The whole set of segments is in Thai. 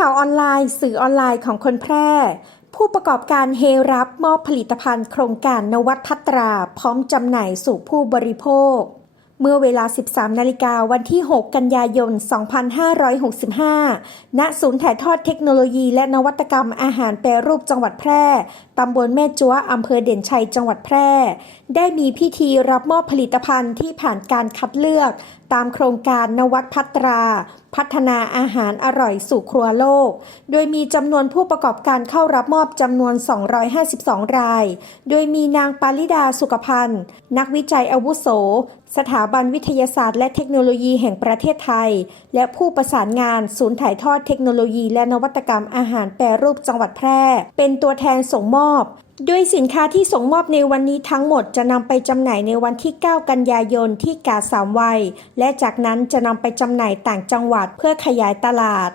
ข่าวออนไลน์ สื่อออนไลน์ของคนแพร่ ผู้ประกอบการเฮรับมอบผลิตภัณฑ์โครงการนวัดพัตรา พร้อมจำหน่ายสู่ผู้บริโภค เมื่อเวลา 13 นาฬิกาวันที่ 6 กันยายน 2565 ณ ศูนย์ถ่ายทอดเทคโนโลยีและนวัตกรรมอาหารแปรรูปจังหวัดแพร่ ตำบลแม่จัวอำเภอเด่นชัย จังหวัดแพร่ ได้มีพิธีรับมอบผลิตภัณฑ์ที่ผ่านการคัดเลือก ตามโครงการนวัดพัตรา พัฒนาอาหารอร่อยสู่ครัวโลก โดยมีจำนวนผู้ประกอบการเข้ารับมอบจำนวน 252 ราย โดยมีนางปาริดาสุขพันธ์ นักวิจัยอาวุโส สถาบันวิทยาศาสตร์และเทคโนโลยีแห่งประเทศไทย และผู้ประสานงานศูนย์ถ่ายทอดเทคโนโลยีและนวัตกรรมอาหารแปรรูปจังหวัดแพร่ เป็นตัวแทนส่งมอบ โดยสินค้าที่ส่งมอบในวันนี้ทั้งหมดจะนำไปจำหน่ายในวันที่ 9 กันยายนที่กาสามวัย และจากนั้นจะนำไปจำหน่ายต่างจังหวัดเพื่อขยายตลาด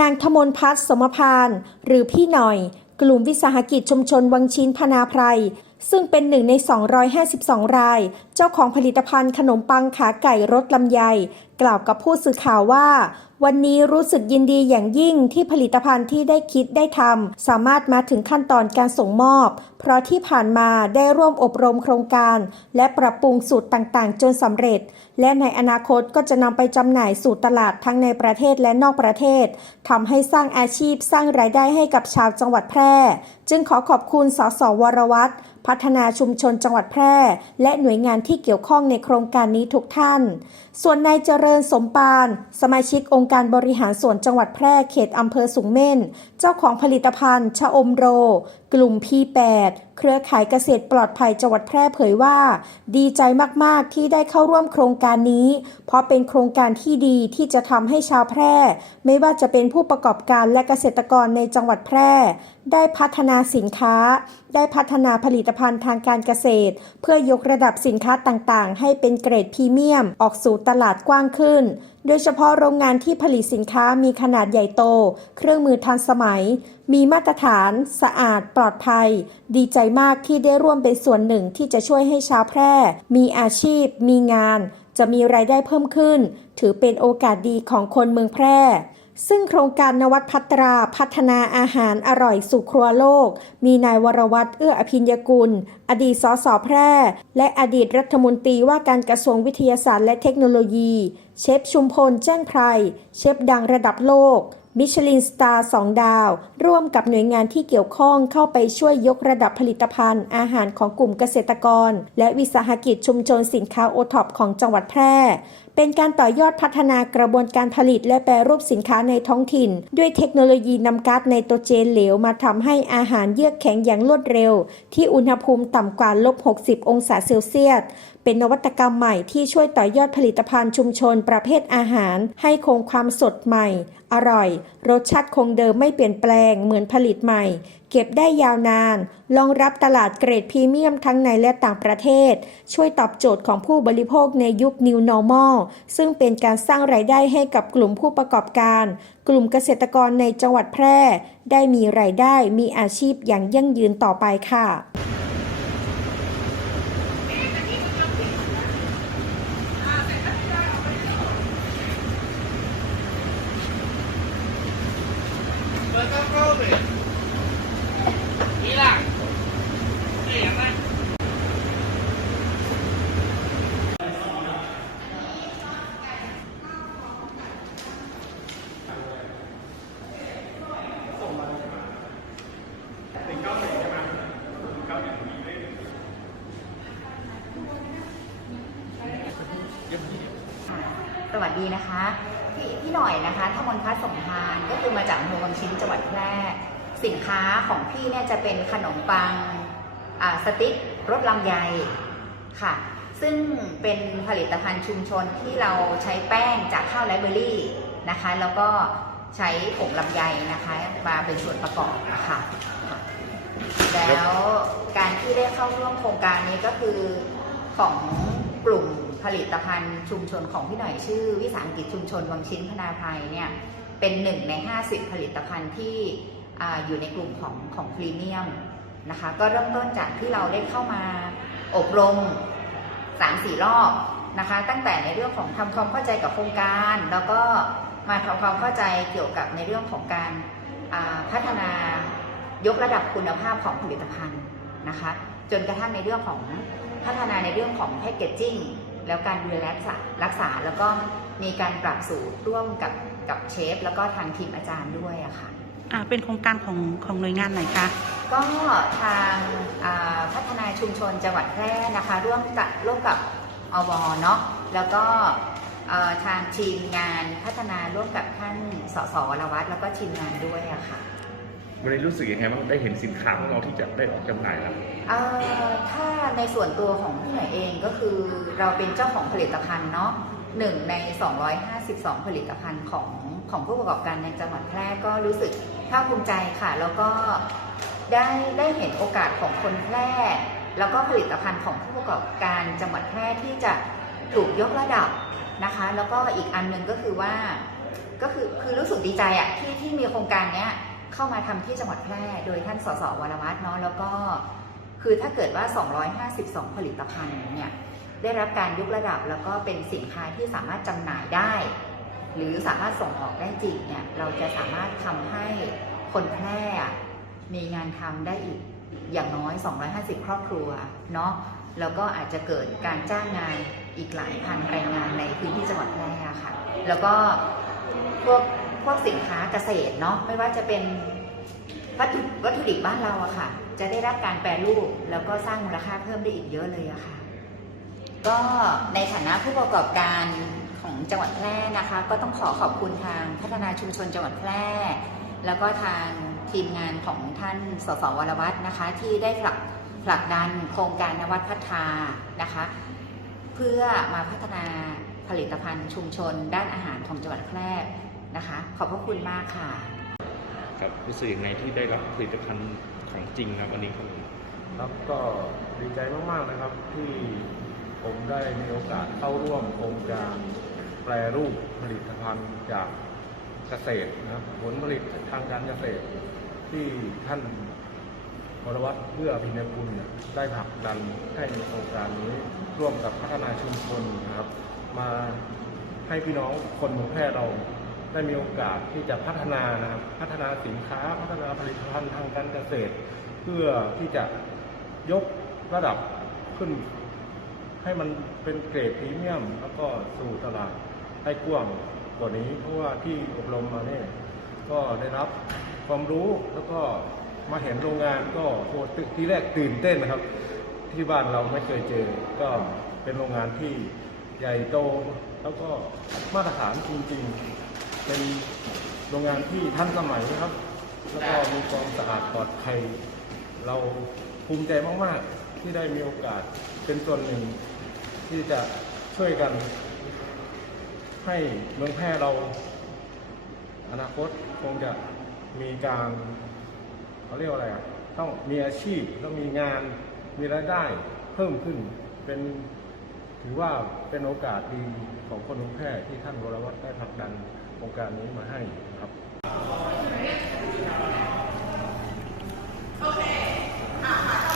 นางธมนพัฒน์สมพานหรือพี่หน่อย กลุ่มวิสาหกิจชุมชนวังชินพนาไพรซึ่งเป็นหนึ่งใน 252 ราย เจ้าของผลิตภัณฑ์ขนมปังขาไก่รสลำไย กล่าวกับผู้สื่อข่าวว่า วันนี้รู้สึกยินดีอย่างยิ่งที่ผลิตภัณฑ์ที่ได้คิดได้ทำสามารถมาถึงขั้นตอนการส่งมอบ เพราะที่ผ่านมาได้ร่วมอบรมโครงการ และปรับปรุงสูตรต่างๆ จนสำเร็จ และในอนาคตก็จะนำไปจำหน่ายสู่ตลาดทั้งในประเทศและนอกประเทศทำให้สร้างอาชีพสร้างรายได้ให้กับชาวจังหวัดแพร่ จึงขอขอบคุณสสวรวัตรพัฒนาชุมชนจังหวัดแพร่ และหน่วยงานที่เกี่ยวข้องในโครงการนี้ทุกท่าน ส่วนนายเจริญสมปาน สมาชิกองค์การบริหารส่วนจังหวัดแพร่เขตอำเภอสูงเม่น เจ้าของผลิตภัณฑ์ ชะอมโรกลุ่ม P8 เครือข่ายเกษตรปลอดภัยจังหวัดแพร่เผยว่า ดีใจมาก ๆ ที่ได้เข้าร่วมโครงการนี้ เพราะเป็นโครงการที่ดีที่จะทำให้ชาวแพร่ ไม่ว่าจะเป็นผู้ประกอบการและเกษตรกรในจังหวัดแพร่ ได้พัฒนาสินค้าได้พัฒนาผลิตภัณฑ์ทางการเกษตร เพื่อยกระดับสินค้าต่างๆ ให้เป็นเกรดพรีเมียม ออกสู่ตลาดกว้างขึ้น โดยเฉพาะโรงงานที่ผลิตสินค้ามีขนาดใหญ่โต เครื่องมือทันสมัย มีมาตรฐาน สะอาด ปลอดภัย ดีใจมากที่ได้ร่วมเป็นส่วนหนึ่งที่จะช่วยให้ชาวแพร่ มีอาชีพ มีงาน จะมีรายได้เพิ่มขึ้น ถือเป็นโอกาสดีของคนเมืองแพร่ ซึ่งโครงการนวัดพัตราพัฒนาอาหารอร่อยสู่ครัวโลก มีนายวรวัตรเอื้ออภิญญกุล อดีตสสแพร่ และอดีตรัฐมนตรีว่าการกระทรวงวิทยาศาสตร์และเทคโนโลยี เชฟชุมพลแจ้งไพร เชฟดังระดับโลก มิชลินสตาร์สองดาว ร่วมกับหน่วยงานที่เกี่ยวข้องเข้าไปช่วยยกระดับผลิตภัณฑ์ อาหารของกลุ่มเกษตรกร และวิสาหกิจชุมชนสินค้าโอท็อปของจังหวัดแพร่ เป็นการต่อยอดพัฒนากระบวนการผลิต และแปรรูปสินค้าในท้องถิ่น ด้วยเทคโนโลยีนำก๊าซไนโตรเจนเหลวมาทำให้อาหารเยือกแข็งอย่างรวดเร็ว ที่อุณหภูมิต่ำกว่าลบ 60 องศาเซลเซียสเป็นนวัตกรรมใหม่ที่ช่วยต่อยอดผลิตภัณฑ์ชุมชนประเภทอาหาร ให้คงความสดใหม่ อร่อย รสชาติคงเดิมไม่เปลี่ยนแปลงเหมือนผลิตใหม่ เก็บได้ยาวนานรองรับตลาดเกรดพรีเมียมทั้งในและต่างประเทศ ช่วยตอบโจทย์ของผู้บริโภคในยุค New Normal ซึ่งเป็นการสร้างรายได้ให้กับกลุ่มผู้ประกอบการ กลุ่มเกษตรกรในจังหวัดแพร่ ได้มีรายได้มีอาชีพอย่างยั่งยืนต่อไปค่ะ Basta come. Hilang. ดีนะคะพี่พี่หน่อยนะคะทมนพัฒสมพานก็คือมาจากอำเภอวังชิ้นจังหวัดแพร่สินค้าของพี่เนี่ยจะเป็นขนมปังสติ๊กรสลำไยค่ะ ซึ่งเป็นผลิตภัณฑ์ชุมชนที่เราใช้แป้งจากข้าวไรเบอรี่นะคะ แล้วก็ใช้ผงลำไยนะคะมาเป็นส่วนประกอบค่ะค่ะแล้วการที่ได้เข้าร่วมโครงการนี้ก็คือของกลุ่ม ผลิตภัณฑ์ชุมชนของพี่หน่อยชื่อ วิสาหกิจชุมชนวังชิ้นพนาภัยเนี่ยเป็นหนึ่งใน 50 ผลิตภัณฑ์ที่ออยู่ในกลุ่มของของพรีเมียมนะคะก็เริ่มต้นจากที่เราได้เข้ามาอบรม 3-4 รอบนะคะตั้งแต่ในเรื่องของทำความเข้าใจกับโครงการ แล้วก็มาทำความเข้าใจเกี่ยวกับในเรื่องของการพัฒนายกระดับคุณภาพของผลิตภัณฑ์นะคะจนกระทั่งในเรื่องของพัฒนาในเรื่องของแพคเกจจิ้ง แล้วการดูแลรักษารักษาแล้วก็มีการปรับสูตรร่วมกับกับเชฟ แล้วก็ทางทีมอาจารย์ด้วยอะค่ะอ่าเป็นโครงการของของหน่วยงานไหนคะก็ทางอ่าพัฒนาชุมชนจังหวัดแพร่นะคะ ร่วมกับร่วมกับอวเนาะแล้วก็เอ่อทางทีมงานพัฒนาร่วมกับท่านสสวรวัตรแล้วก็ทีมงานด้วยอะค่ะวันนี้รู้สึกยังไงบ้างได้เห็นสินค้าของเราที่จะได้ออกจำหน่ายแล้วเอ่อถ้า ในส่วนตัวของพี่หน่ยเองก็คือเราเป็นเจ้าของผลิตภัณฑ์เนาะหนึ่งใน 252 ผลิตภัณฑ์ของของผู้ประกอบการในจังหวัดแพร่ก็รู้สึกภาคภูมิใจค่ะ แล้วก็ได้ได้เห็นโอกาสของคนแพร่ แล้วก็ผลิตภัณฑ์ของผู้ประกอบการจังหวัดแพร่ที่จะถูกยกระดับนะคะ แล้วก็อีกอันหนึ่งก็คือว่าก็คือคือรู้สึกดีใจอะที่ที่มีโครงการเนี้ยเข้ามาทำที่จังหวัดแพร่ โดยท่านสสวรวัตรเนาะแล้วก็ คือถ้าเกิดว่า 252 ผลิตภัณฑ์เนี่ยได้รับการยกระดับแล้วก็เป็นสินค้าที่สามารถจำหน่ายได้ หรือสามารถส่งออกได้จริงเนี่ยเราจะสามารถทำให้คนแพร่มีงานทำได้อีกอย่างน้อย 250 ครอบครัวเนาะแล้วก็อาจจะเกิดการจ้างงานอีกหลายพันแรงงานในพื้นที่จังหวัดแพร่ค่ะ แล้วก็พวกพวกสินค้าเกษตรเนาะไม่ว่าจะเป็น วัตถุวัตถุดิบบ้านเราอะค่ะ จะได้รับการแปรรูปแล้วก็สร้างมูลค่าเพิ่มได้อีกเยอะเลยอะค่ะ ก็ในฐานะผู้ประกอบการของจังหวัดแพร่นะคะ ก็ต้องขอขอบคุณทางพัฒนาชุมชนจังหวัดแพร่ แล้วก็ทางทีมงานของท่านสสวรวัตรนะคะ ที่ได้ผลักผลักดันโครงการนวัดพัฒนานะคะ เพื่อมาพัฒนาผลิตภัณฑ์ชุมชนด้านอาหารของจังหวัดแพร่นะคะ ขอบพระคุณมากค่ะ ครับรู้สึกยังไงที่ได้รับผลิตภัณฑ์ของจริงครับวันนี้ครับผมครับก็ดีใจมากๆนะครับที่ผมได้มีโอกาสเข้าร่วมโครงการแปรรูปผลิตภัณฑ์จากเกษตรนะครับผลผลิตทางการเกษตร ที่ท่านวรวัตรเพื่ออภิญญคุณเนี่ยได้ผลักดันให้มีโครงการนี้ร่วมกับพัฒนาชุมชนนะครับ มาให้พี่น้องคนเมืองแพร่เรา ได้มีโอกาสที่จะพัฒนานะครับพัฒนาสินค้าพัฒนาผลิตภัณฑ์ทางการเกษตร เพื่อที่จะยกระดับขึ้น ให้มันเป็นเกรดพรีเมียม แล้วก็สู่ตลาดให้กว้างกว่านี้ เพราะว่าที่อบรมมาเนี่ยก็ได้รับความรู้แล้วก็มาเห็นโรงงานก็โหตึกที่แรกตื่นเต้นนะครับ ที่บ้านเราไม่เคยเจอ ก็เป็นโรงงานที่ใหญ่โต แล้วก็มาตรฐานจริงๆ เป็นโรงงานที่ทันสมัยนะครับ แล้วก็มีความสะอาดปลอดภัย เราภูมิใจมาก ๆ ที่ได้มีโอกาสเป็นส่วนหนึ่ง ที่จะช่วยกันให้เมืองแพร่เรา อนาคตคงจะมีการเขาเรียกว่าอะไรอะต้องมีอาชีพต้องมีงานมีรายได้เพิ่มขึ้นเป็นถือว่าเป็นโอกาสดีของคนเมืองแพร่ที่ท่านวรวัตรได้ผลักดัน โครงการนี้มาให้ครับโอเคอะค่ะ